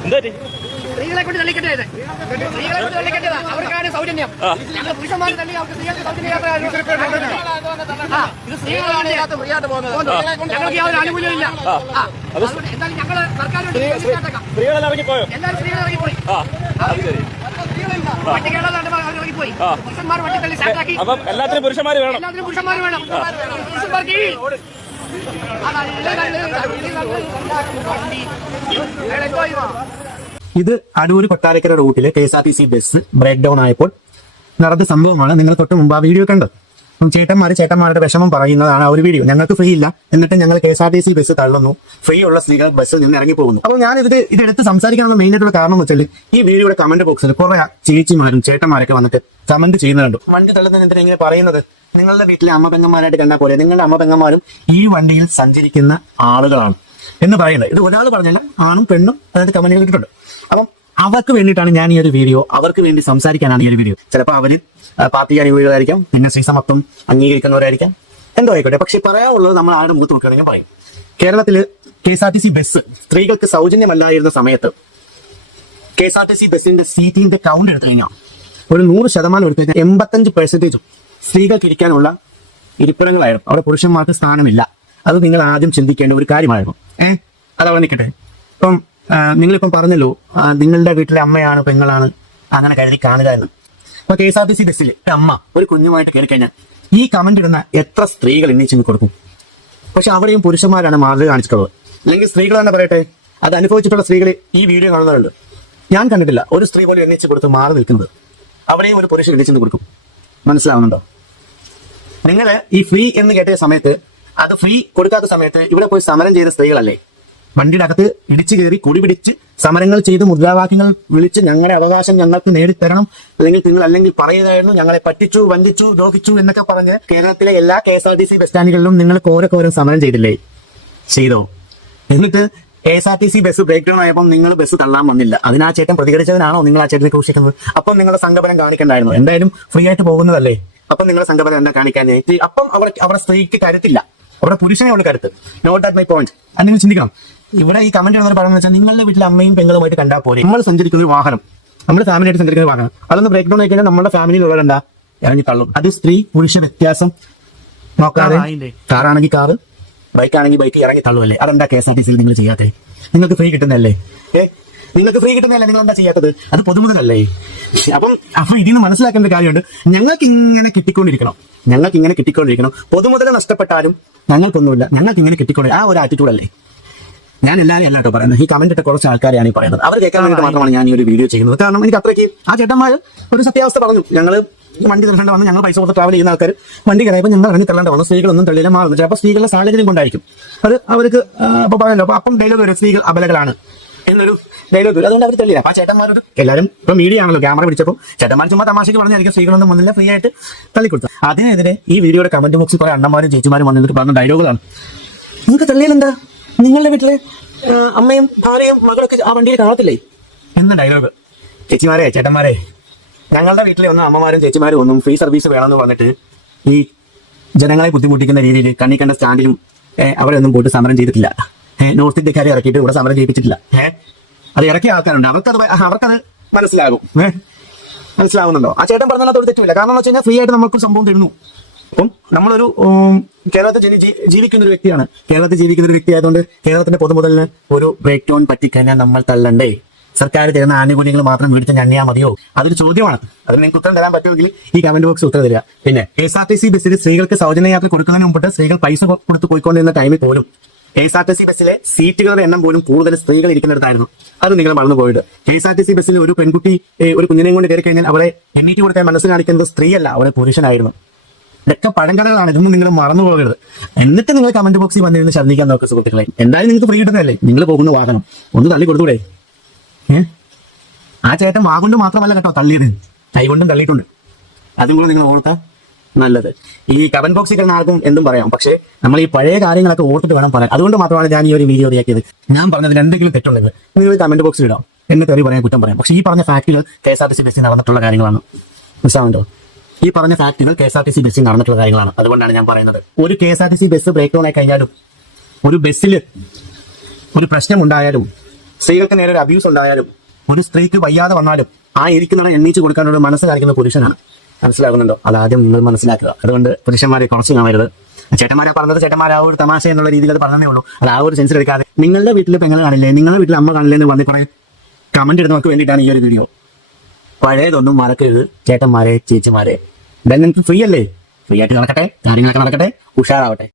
സ്ത്രീകളെ കൊണ്ട് തള്ളിക്കെട്ടേ അവർക്കാണ് സൗജന്യം. ഞങ്ങൾ പുരുഷന്മാർ തള്ളി അവർക്ക് സ്ത്രീകൾക്ക് സൗജന്യ യാത്ര ഇത് സ്ത്രീകളാണ് ഞങ്ങൾക്ക് യാതൊരു ആനുകൂല്യവും ഇല്ല. എന്തായാലും ഞങ്ങള് സർക്കാരോട് എല്ലാവരും സ്ത്രീകൾ ഇറങ്ങിപ്പോയി. ഇറങ്ങിപ്പോയി പുരുഷന്മാർ വണ്ടി തള്ളി സ്റ്റാർട്ടാക്കി. എല്ലാത്തിനും പുരുഷന്മാർ വേണം. പുരുഷന്മാർക്ക് ഇത് അടൂര് കൊട്ടാരക്കര റൂട്ടിലെ KSRTC ബസ് ബ്രേക്ക് ഡൗൺ ആയപ്പോൾ നടന്ന സംഭവമാണ്. നിങ്ങൾ തൊട്ട് മുമ്പ് ആ വീഡിയോ കണ്ടത്. ചേട്ടന്മാരുടെ വിഷമം പറയുന്നതാണ് ആ ഒരു വീഡിയോ. ഞങ്ങൾക്ക് ഫ്രീ ഇല്ല, എന്നിട്ട് ഞങ്ങൾ KSRTC ബസ് തള്ളുന്നു, ഫ്രീ ഉള്ള സ്ത്രീകൾ ബസ്സിൽ നിന്ന് ഇറങ്ങി പോകുന്നു. അപ്പോൾ ഞാൻ ഇതെടുത്ത് സംസാരിക്കാനുള്ള മെയിൻ ആയിട്ടുള്ള കാരണം എന്ന് വെച്ചാൽ ഈ വീഡിയോയുടെ കമന്റ് ബോക്സിൽ കുറെ ചേച്ചിമാരും ചേട്ടന്മാരൊക്കെ വന്നിട്ട് കമന്റ് ചെയ്യുന്നത് കണ്ടു. വണ്ടി തള്ളുന്നതിന് എന്തിനാ ഇങ്ങനെ പറയുന്നത്? നിങ്ങളുടെ വീട്ടിലെ അമ്മ പെങ്ങന്മാരായിട്ട് കണ്ടാൽ പോലെ നിങ്ങളുടെ അമ്മ പെങ്ങന്മാരും ഈ വണ്ടിയിൽ സഞ്ചരിക്കുന്ന ആളുകളാണ് എന്ന് പറയുന്നത്. ഇത് ഒരാൾ പറഞ്ഞല്ല, ആണും പെണ്ണും അതായത് കമന്റുകൾ ഇട്ടിട്ടുണ്ട്. അപ്പം അവർക്ക് വേണ്ടിയിട്ടാണ് ഞാൻ ഈ ഒരു വീഡിയോ, അവർക്ക് വേണ്ടി സംസാരിക്കാനാണ് ഈ ഒരു വീഡിയോ. ചിലപ്പോൾ അവര് പാർട്ടി അനുകൂലികളായിരിക്കാം, പിന്നെ സ്ത്രീസമത്വം അംഗീകരിക്കുന്നവരായിരിക്കാം, എന്തോ ആയിക്കോട്ടെ. പക്ഷെ പറയാനുള്ളത് നമ്മൾ ആരുടെ മുഖത്ത് നോക്കുകയാണെങ്കിൽ പറയും. കേരളത്തില് KSRTC ബസ് സ്ത്രീകൾക്ക് സൗജന്യമല്ലായിരുന്ന സമയത്ത് KSRTC ബസ്സിന്റെ സീറ്റിന്റെ കൗണ്ട് എടുത്തു കഴിഞ്ഞാൽ ഒരു 100% എടുത്തു കഴിഞ്ഞാൽ 85% സ്ത്രീകൾക്ക് ഇരിക്കാനുള്ള ഇരിപ്പിടങ്ങളായിരുന്നു. അവിടെ പുരുഷന്മാർക്ക് സ്ഥാനമില്ല. അത് നിങ്ങൾ ആദ്യം ചിന്തിക്കേണ്ട ഒരു കാര്യമായിരുന്നു. അതവിടെ നിൽക്കട്ടെ. ഇപ്പം നിങ്ങളിപ്പം പറഞ്ഞല്ലോ നിങ്ങളുടെ വീട്ടിലെ അമ്മയാണ് പെങ്ങളാണ് അങ്ങനെ കരുതി കാണുക എന്ന്. അപ്പൊ KSRTC ബസ്സിൽ അമ്മ ഒരു കുഞ്ഞുമായിട്ട് കയറി കഴിഞ്ഞാൽ ഈ കമന്റ് ഇടുന്ന എത്ര സ്ത്രീകൾ എണ്ണീച്ചു കൊടുക്കും? പക്ഷെ അവിടെയും പുരുഷന്മാരാണ് മാതൃക കാണിച്ചിട്ടുള്ളത്. അല്ലെങ്കിൽ സ്ത്രീകൾ തന്നെ പറയട്ടെ, അത് അനുഭവിച്ചിട്ടുള്ള സ്ത്രീകൾ ഈ വീഡിയോ കാണുന്നവരുണ്ട്. ഞാൻ കണ്ടിട്ടില്ല ഒരു സ്ത്രീ പോലും എണ്ണീച്ച് കൊടുത്ത് മാറി നിൽക്കുന്നത്. അവിടെയും ഒരു പുരുഷൻ എണ്ണീച്ചു കൊടുക്കും. മനസ്സിലാവുന്നുണ്ടോ? നിങ്ങൾ ഈ ഫ്രീ എന്ന് കേട്ട സമയത്ത്, അത് ഫ്രീ കൊടുക്കാത്ത സമയത്ത് ഇവിടെ പോയി സമരം ചെയ്ത സ്ത്രീകളല്ലേ? വണ്ടിയുടെ അകത്ത് ഇടിച്ചു കയറി കുടി പിടിച്ച് സമരങ്ങൾ ചെയ്ത് മുദ്രാവാക്യങ്ങൾ വിളിച്ച് ഞങ്ങളുടെ അവകാശം ഞങ്ങൾക്ക് നേടിത്തരണം, അല്ലെങ്കിൽ പറയുകയായിരുന്നു ഞങ്ങളെ പറ്റിച്ചു, വഞ്ചിച്ചു, ദ്രോഹിച്ചു എന്നൊക്കെ പറഞ്ഞ് കേരളത്തിലെ എല്ലാ KSRTC ബസ് സ്റ്റാൻഡുകളിലും നിങ്ങൾ കോരക്കോരം സമരം ചെയ്തില്ലേ? ചെയ്തോ? എന്നിട്ട് KSRTC ബസ് ബ്രേക്ക് ഡൗൺ ആയപ്പോൾ നിങ്ങൾ ബസ് തള്ളാൻ വന്നില്ല. അതിന് ആ ചേട്ടൻ പ്രതികരിച്ചതിനാണോ നിങ്ങൾ ആ ചേട്ടനെ ക്രൂശിക്കുന്നത്? അപ്പം നിങ്ങളുടെ സംഘബലം കാണിക്കണ്ടായിരുന്നു. എന്തായാലും ഫ്രീ ആയിട്ട് പോകുന്നതല്ലേ, അപ്പം നിങ്ങളുടെ സംഘബലം എന്താ കാണിക്കാൻ? അപ്പം അവിടെ സ്ത്രീക്ക് കരുത്തില്ല, അവിടെ പുരുഷനെ ഉള്ള കരുത്ത്. Not at my point. അത് നിങ്ങൾ ചിന്തിക്കണം. ഇവിടെ ഈ കമന്റ് പറയുന്നത് വെച്ചാൽ നിങ്ങളുടെ വീട്ടിലെ അമ്മയും പെങ്ങളുമായിട്ട് കണ്ടാൽ പോലെ നമ്മൾ സഞ്ചരിക്കുന്ന ഒരു വാഹനം, നമ്മൾ ഫാമിലി ആയിട്ട് സഞ്ചരിക്കുന്ന ഒരു വാഹനം, അതൊന്ന് ബ്രേക്ക് ഡൗൺ ആയി കഴിഞ്ഞാൽ നമ്മുടെ ഫാമിലിയിലുള്ളവരെന്താ ഇറങ്ങി തള്ളും. അത് സ്ത്രീ പുരുഷ വ്യത്യാസം നോക്കാതെ കാറാണെങ്കിൽ കാറ്, ബൈക്ക് ആണെങ്കിൽ ബൈക്ക് ഇറങ്ങി തള്ളുമല്ലേ? അതെന്താ KSRTC നിങ്ങൾ ചെയ്യാത്തേ? നിങ്ങൾക്ക് ഫ്രീ കിട്ടുന്നതല്ലേ? നിങ്ങൾക്ക് ഫ്രീ കിട്ടുന്നതല്ലേ? നിങ്ങൾ എന്താ ചെയ്യാത്തത്? അത് പൊതുമുതലല്ലേ? അപ്പൊ ഇതിന് മനസ്സിലാക്കേണ്ട കാര്യമുണ്ട്. ഞങ്ങൾക്ക് ഇങ്ങനെ കിട്ടിക്കൊണ്ടിരിക്കണം. പൊതുമുതൽ നഷ്ടപ്പെട്ടാലും ഞങ്ങൾക്കൊന്നുമില്ല, ഞങ്ങൾക്ക് ഇങ്ങനെ കിട്ടിക്കൊണ്ടിരിക്കും. ആ ഒരു ആറ്റിറ്റ്യൂഡല്ലേ? ഞാൻ എല്ലാവരും അല്ല കേട്ടോ പറയുന്നത്. ഈ കമന്റ് ഇട്ട കുറച്ച് ആൾക്കാരെയാണ് ഈ പറയുന്നത്. അവർ കേൾക്കാൻ വേണ്ടി മാത്രമാണ് ഞാൻ ഈ ഒരു വീഡിയോ ചെയ്യുന്നത്. കാരണം എനിക്ക് അത്രയ്ക്ക് ആ ചേട്ടന്മാർ ഒരു സത്യാവസ്ഥ പറഞ്ഞു. ഞങ്ങൾ വണ്ടി തള്ളേണ്ട വന്ന്, ഞങ്ങൾ പൈസ കൊടുത്ത് ട്രാവൽ ചെയ്യുന്ന ആൾക്കാർ വണ്ടി കയറിയപ്പോൾ ഞങ്ങൾ ഇറങ്ങി തള്ളേണ്ട വന്നു. സ്ത്രീകളൊന്നും തള്ളിയില്ല, മാറുന്നു. അപ്പോൾ സ്ത്രീകളുടെ സാഹചര്യം കൊണ്ടായിരിക്കും അത്. അവർക്ക് അപ്പൊ പറയല്ലോ, അപ്പം ഡയലോഗ് വരും, സ്ത്രീകൾ അബലകളാണ് എന്നൊരു ഡയലോഗ് വരും. അതുകൊണ്ട് അവർ തള്ളിയില്ല. ആ ചേട്ടന്മാരോട് എല്ലാവരും ഇപ്പൊ മീഡിയ ആണല്ലോ, ക്യാമറ പിടിച്ചപ്പോൾ ചേട്ടന്മാർ ചുമ്മാ തമാശയ്ക്ക് പറഞ്ഞായിരിക്കും സ്ത്രീകളൊന്നും വന്നില്ല, ഫ്രീ ആയിട്ട് തള്ളിക്കൊടുത്തു. അതിനെതിരെ ഈ വീഡിയോയുടെ കമന്റ് ബോക്സിൽ കുറെ അണ്ണന്മാരും ചേച്ചിമാരും വന്നിട്ട് പറഞ്ഞ ഡയലോഗുകളാണ്. നിങ്ങൾക്ക് തള്ളിയാലെന്താ? നിങ്ങളുടെ വീട്ടിലെ അമ്മയും ഭാര്യയും മകളൊക്കെ ആ വണ്ടിയിൽ കാണത്തില്ലേ എന്ന ഡയലോഗ്. ചേച്ചിമാരെ, ചേട്ടന്മാരെ, ഞങ്ങളുടെ വീട്ടിലെ ഒന്നും അമ്മമാരും ചേച്ചിമാരും ഒന്നും ഫ്രീ സർവീസ് വേണമെന്ന് പറഞ്ഞിട്ട് ഈ ജനങ്ങളെ ബുദ്ധിമുട്ടിക്കുന്ന രീതിയിൽ കണ്ണി കണ്ട സ്റ്റാൻഡിലും അവിടെ ഒന്നും പോയിട്ട് സമരം ചെയ്തിട്ടില്ല. നോർത്ത് ഇന്ത്യക്കാരെ ഇറക്കിയിട്ട് ഇവിടെ സമരം ചെയ്യിപ്പിച്ചിട്ടില്ല. അത് ഇറക്കിയ ആൾക്കാരുണ്ട്, അവർക്കത് മനസ്സിലാകും. മനസ്സിലാവുന്നുണ്ടോ? ആ ചേട്ടൻ പറഞ്ഞാൽ തെറ്റില്ല. കാരണം എന്ന് വെച്ച് കഴിഞ്ഞാൽ ഫ്രീ ആയിട്ട് നമുക്ക് സംഭവം തരുന്നു. അപ്പം നമ്മളൊരു കേരളത്തിൽ ജീവിക്കുന്ന ഒരു വ്യക്തിയാണ്. കേരളത്തിൽ ജീവിക്കുന്ന ഒരു വ്യക്തി ആയതുകൊണ്ട് കേരളത്തിന്റെ പൊതുമുതലിന് ഒരു ബ്രേക്ക് ഡൗൺ പറ്റിക്കഴിഞ്ഞാൽ നമ്മൾ തള്ളണ്ടേ? സർക്കാർ തരുന്ന ആനുകൂല്യങ്ങൾ മാത്രം മേടിച്ച് ഞണ്ണിയാൽ മതിയോ? അതൊരു ചോദ്യമാണ്. അതിന് നിങ്ങൾക്ക് ഉത്തരം തരാൻ പറ്റുമെങ്കിൽ ഈ കമന്റ് ബോക്സിൽ ഉത്തരം തരിക. പിന്നെ KSRTC ബസ്സിൽ സ്ത്രീകൾക്ക് സൗജന്യ യാത്ര കൊടുക്കുന്നതിന് മുമ്പിട്ട് സ്ത്രീകൾ പൈസ കൊടുത്ത് പോയിക്കൊണ്ടിരുന്ന ടൈമിൽ പോലും KSRTC ബസ്സിലെ സീറ്റുകളുടെ എണ്ണം പോലും കൂടുതൽ സ്ത്രീകൾ ഇരിക്കുന്നിടത്തായിരുന്നു. അത് നിങ്ങൾ മറന്നു പോയിട്ട്. KSRTC ബസ്സിൽ ഒരു പെൺകുട്ടി ഒരു കുഞ്ഞിനെയും കൊണ്ട് കയറി കഴിഞ്ഞാൽ അവരെ എണ്ണീറ്റ് കൊടുക്കാൻ മനസ്സ് കാണിക്കുന്നത് സ്ത്രീയല്ല, അവരെ പുരുഷനായിരുന്നു. ഇതൊക്കെ പഴങ്കഥകളാണ്, ഇതൊന്നും നിങ്ങൾ മറന്നു പോകരുത്. എന്നിട്ട് നിങ്ങൾ കമന്റ് ബോക്സിൽ വന്നിരുന്ന് ഛർദ്ദിക്കാൻ നോക്കുക സുഹൃത്തുക്കളെ. എന്തായാലും നിങ്ങൾക്ക് ഫ്രീ കിട്ടുന്നതല്ലേ? നിങ്ങൾ പോകുന്ന വാഹനം ഒന്ന് തള്ളി കൊടുത്തൂടെ? ആ ചേട്ടൻ വാഗുകൊണ്ട് മാത്രമല്ല കേട്ടോ തള്ളിയത്, കൈകൊണ്ടും തള്ളിയിട്ടുണ്ട്. അതും കൂടെ നിങ്ങൾ ഓർത്താ നല്ലത്. ഈ കമന്റ് ബോക്സിൽ കിടന്ന ആർക്കും എന്തും പറയാം, പക്ഷേ നമ്മൾ ഈ പഴയ കാര്യങ്ങളൊക്കെ ഓർത്തിട്ട് വേണം പറയാൻ. അതുകൊണ്ട് മാത്രമാണ് ഞാൻ ഈ ഒരു വീഡിയോ റിയാക്കിയത്. ഞാൻ പറഞ്ഞതിൽ എന്തെങ്കിലും തെറ്റുണ്ടെങ്കിൽ നിങ്ങൾ കമന്റ് ബോക്സിൽ ഇടാം, എന്നെ തെറി പറയാൻ, കുറ്റം പറയാം. പക്ഷേ ഈ പറഞ്ഞ ഫാക്ടുകൾ KSRTC ബസ്സിൽ നടന്നിട്ടുള്ള കാര്യങ്ങളാണ്. മനസ്സിലാവുന്നുണ്ടോ? ഈ പറഞ്ഞ ഫാക്ടുകൾ KSRTC ബസ്സിൽ നടന്നിട്ടുള്ള കാര്യങ്ങളാണ്. അതുകൊണ്ടാണ് ഞാൻ പറയുന്നത്. ഒരു KSRTC ബസ് ബ്രേക്ക് ഡൗൺ ആയി കഴിഞ്ഞാലും, ഒരു ബസ്സിൽ ഒരു പ്രശ്നം ഉണ്ടായാലും സ്ത്രീകൾക്ക് നേരെ ഒരു അബ്യൂസ് ഉണ്ടായാലും ഒരു സ്ത്രീക്ക് വയ്യാതെ വന്നാലും ആ ഇരിക്കുന്നവരെ എണ്ണീച്ച് കൊടുക്കാനുള്ള മനസ്സ് കാണിക്കുന്ന പുരുഷനാണ്. മനസ്സിലാകുന്നുണ്ടോ? അതാദ്യം നിങ്ങൾ മനസ്സിലാക്കുക. അതുകൊണ്ട് പുരുഷന്മാരെ കുറച്ച് കാണരുത്. ചേട്ടന്മാരെ പറഞ്ഞത് ചേട്ടന്മാരെ ആ ഒരു തമാശ എന്നുള്ള രീതിയിൽ അത് പറഞ്ഞതേ ഉള്ളൂ. അത് ആ ഒരു സെൻസിൽ എടുക്കാതെ നിങ്ങളുടെ വീട്ടിൽ പെങ്ങൾ കാണില്ലേ, നിങ്ങളുടെ വീട്ടിൽ അമ്മ കാണില്ലേ എന്ന് വന്ന് കുറെ കമന്റ് ഇടുന്നവർക്ക് വേണ്ടിയിട്ടാണ് ഈ ഒരു വീഡിയോ. പഴയതൊന്നും മറക്കരുത് ചേട്ടന്മാരെ ചേച്ചിമാരെ. എന്തായാലും നിങ്ങൾക്ക് ഫ്രീ അല്ലേ? ഫ്രീ ആയിട്ട് നടക്കട്ടെ, കാര്യങ്ങളൊക്കെ നടക്കട്ടെ, ഉഷാറാവട്ടെ.